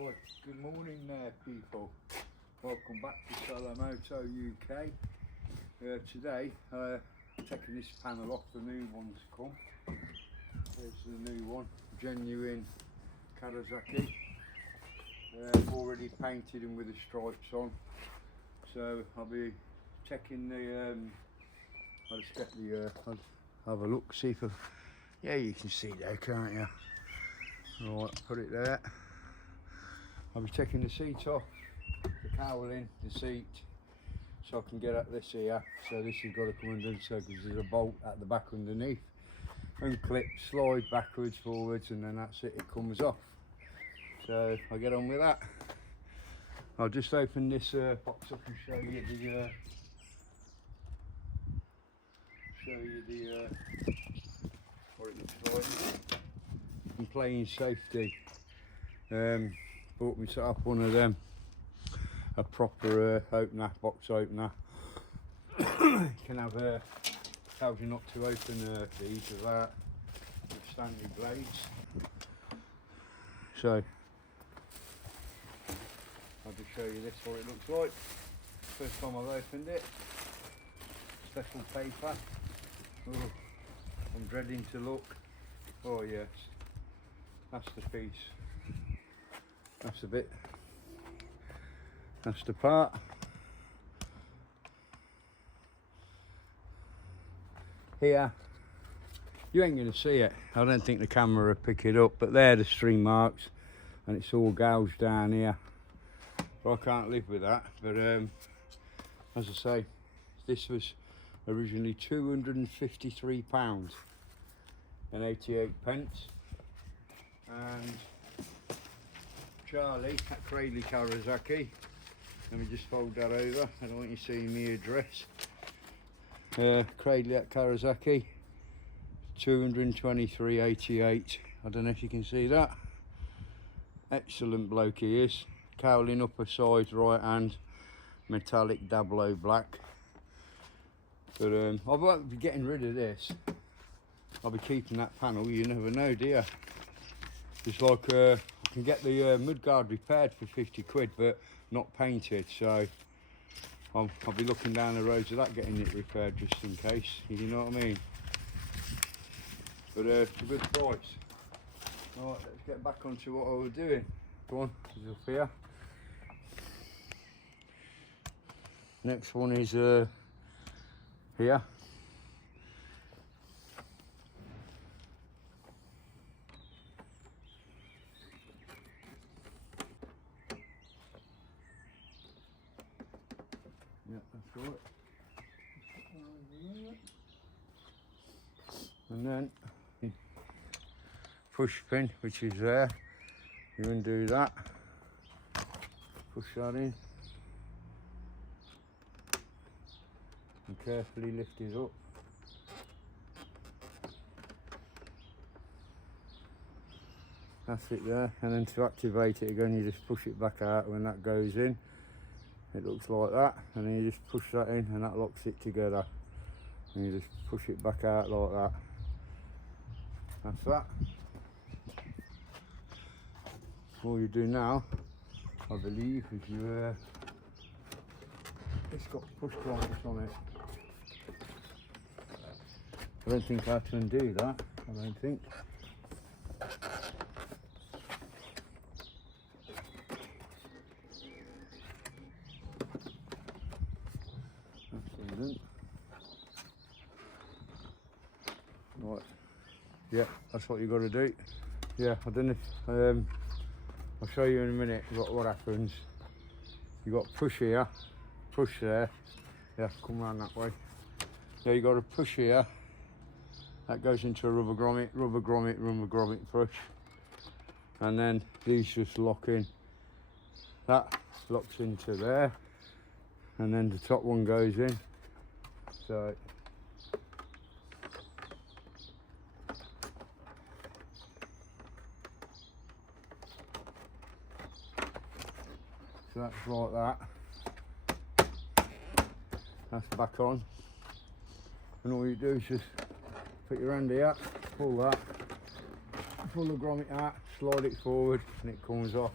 Right, good morning there people. Welcome back to Salamoto UK. Today, taking this panel off, the new one's come. There's the new one, genuine Kawasaki. Already painted and with the stripes on. So I'll be checking the, I'll just get the, I'll have a look, see if yeah, you can see there, can't you? Right, put it there. I'll be taking the seat off, the cowling, the seat, so I can get at this here. So this has got to come undone, so because there's a bolt at the back underneath. Unclip, slide backwards, forwards, and then that's it, it comes off. So I'll get on with that. I'll just open this box up and show you the what it looks like. I'm playing safety. Bought myself one of them, a proper opener, box opener. You can have tells you not to open these without Stanley blades. So I'll just show you this what it looks like. First time I've opened it. Special paper. Oh, I'm dreading to look. Oh yes, that's the piece. That's the bit. That's the part. Here, you ain't going to see it. I don't think the camera will pick it up, but they're the string marks, and it's all gouged down here. But I can't live with that. But as I say, this was originally £253 and 88 pence, and Charlie at Cradley Kawasaki, let me just fold that over, I don't want you seeing me address. Cradley at Kawasaki, 223.88. I don't know if you can see that. Excellent bloke he is. Cowling upper side, right hand, metallic Dablo black. But I won't be getting rid of this. I'll be keeping that panel, you never know, do you? It's like I can get the mudguard repaired for 50 quid, but not painted, so I'll be looking down the roads of that, getting it repaired just in case, you know what I mean? But it's a good price. Alright, let's get back onto what I was doing. Go on, this is up here. Next one is here. Yeah, that's right. And then push pin, which is there. You undo that. Push that in. And carefully lift it up. That's it there. And then to activate it again, you just push it back out when that goes in. It looks like that, and then you just push that in and that locks it together, and you just push it back out like that. That's that. All you do now, I believe, is you it's got push grommets on it. I don't think I have to undo that, I don't think. Right, yeah, that's what you got to do. Yeah, I don't know if, I'll show you in a minute what happens. You got push here, push there. Yeah, come round that way. Yeah, you got to push here. That goes into a rubber grommet push, and then these just lock in. That locks into there, and then the top one goes in. So that's like that. That's back on, and all you do is just put your hand here, pull that, pull the grommet out, slide it forward, and it comes off.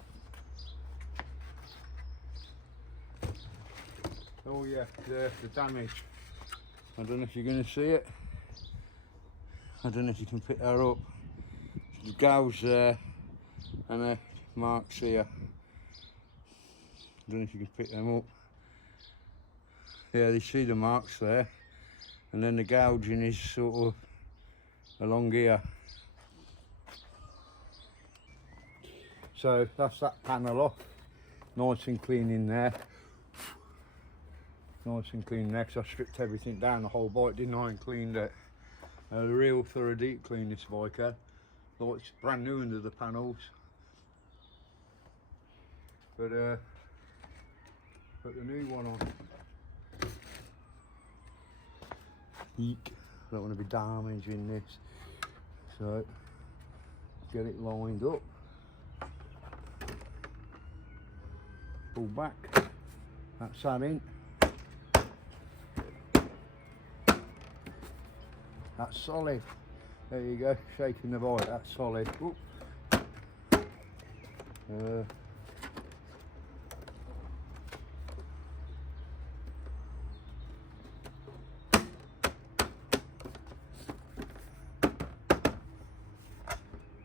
Oh yeah, the damage. I don't know if you're going to see it. I don't know if you can pick that up. The gouge there and the marks here. I don't know if you can pick them up. Yeah, you see the marks there. And then the gouging is sort of along here. So that's that panel off. Nice and clean in there. Nice and clean there, because I stripped everything down the whole bike, didn't I, and cleaned it. A real thorough deep clean this bike had. Like it's brand new under the panels. But put the new one on. Eek. I don't want to be damaging this. So get it lined up. Pull back. That's that in. That's solid. There you go, shaking the bike, that's solid. Oop.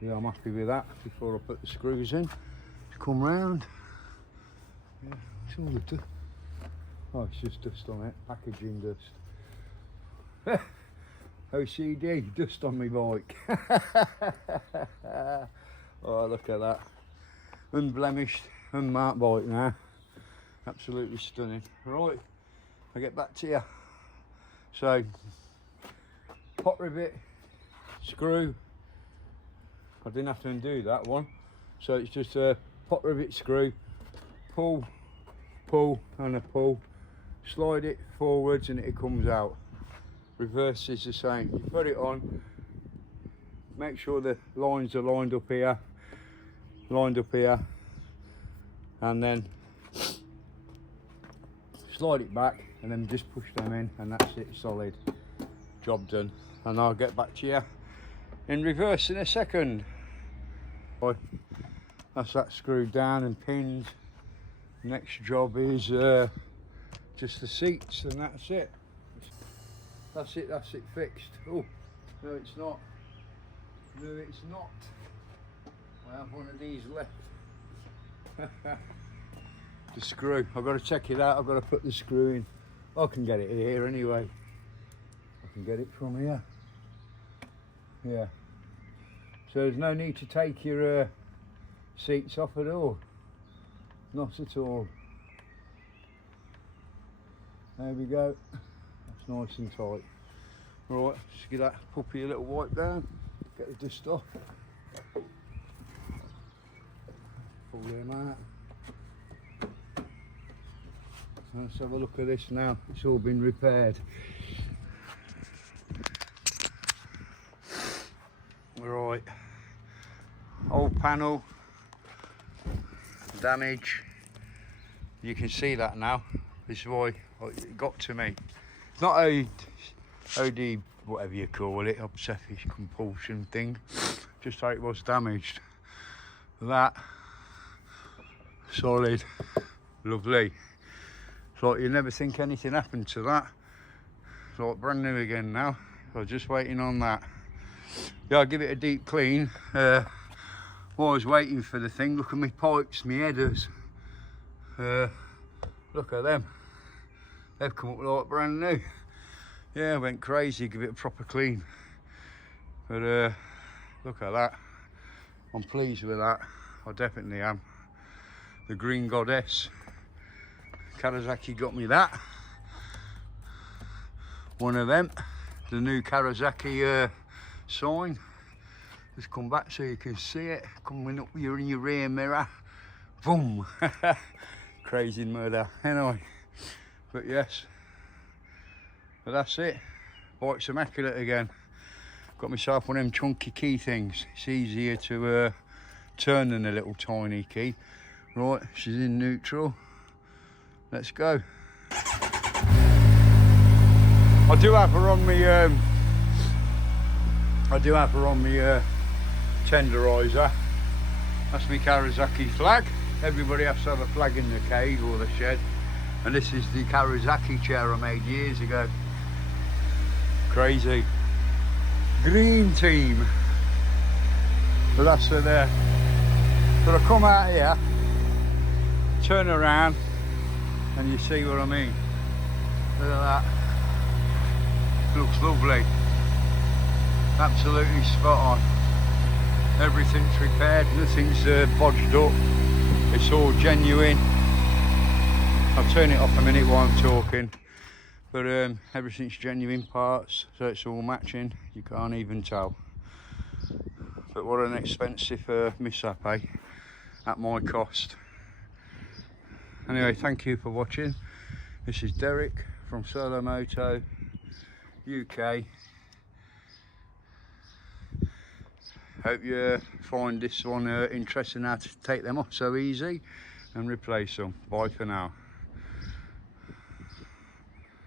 Yeah, I'm happy with that. Before I put the screws in, just come round. Yeah, it's all the dust. Oh, it's just dust on it, packaging dust. OCD, dust on my bike. Oh, look at that. Unblemished, unmarked bike now. Absolutely stunning. Right, I'll get back to you. So, pot rivet, screw. I didn't have to undo that one. So it's just a pot rivet screw, pull, pull and a pull. Slide it forwards and it comes out. Reverse is the same. You put it on, make sure the lines are lined up here, and then slide it back and then just push them in, and that's it, solid. Job done. And I'll get back to you in reverse in a second. That's that screwed down and pinned. Next job is just the seats, and that's it. That's it fixed. Oh, no it's not. No it's not. I have one of these left. The screw, I've got to check it out, I've got to put the screw in. I can get it here anyway. I can get it from here. Yeah. So there's no need to take your seats off at all. Not at all. There we go. That's nice and tight. Right, just give that puppy a little wipe down. Get the dust off. Pull them out. Let's have a look at this now. It's all been repaired. Right. Old panel. Damage. You can see that now. This is why it got to me. It's not OD, whatever you call it, obsessive compulsion thing. Just how it was damaged. That, solid, lovely. It's like you never think anything happened to that. It's like brand new again now. So just waiting on that. Yeah, I'll give it a deep clean. While I was waiting for the thing, look at my pipes, my headers. Look at them. They've come up like brand new. Yeah, I went crazy, give it a proper clean. But look at that. I'm pleased with that. I definitely am. The Green Goddess. Kawasaki got me that. One of them. The new Kawasaki sign. Just come back so you can see it. Coming up here in your rear mirror. Boom. Crazy murder. Anyway. But yes. But that's it. Bike's immaculate again. Got myself one of them chunky key things. It's easier to turn than a little tiny key. Right, she's in neutral. Let's go. I do have her on my tenderizer. That's my Kawasaki flag. Everybody has to have a flag in the cave or the shed. And this is the Kawasaki chair I made years ago. Crazy. Green team. But that's for there. But I come out here, turn around, and you see what I mean. Look at that. Looks lovely. Absolutely spot on. Everything's repaired, nothing's bodged up. It's all genuine. I'll turn it off a minute while I'm talking. But everything's genuine parts, so it's all matching. You can't even tell. But what an expensive mishap, eh? At my cost. Anyway, thank you for watching. This is Derek from Solo Moto UK. Hope you find this one interesting, how to take them off so easy and replace them. Bye for now.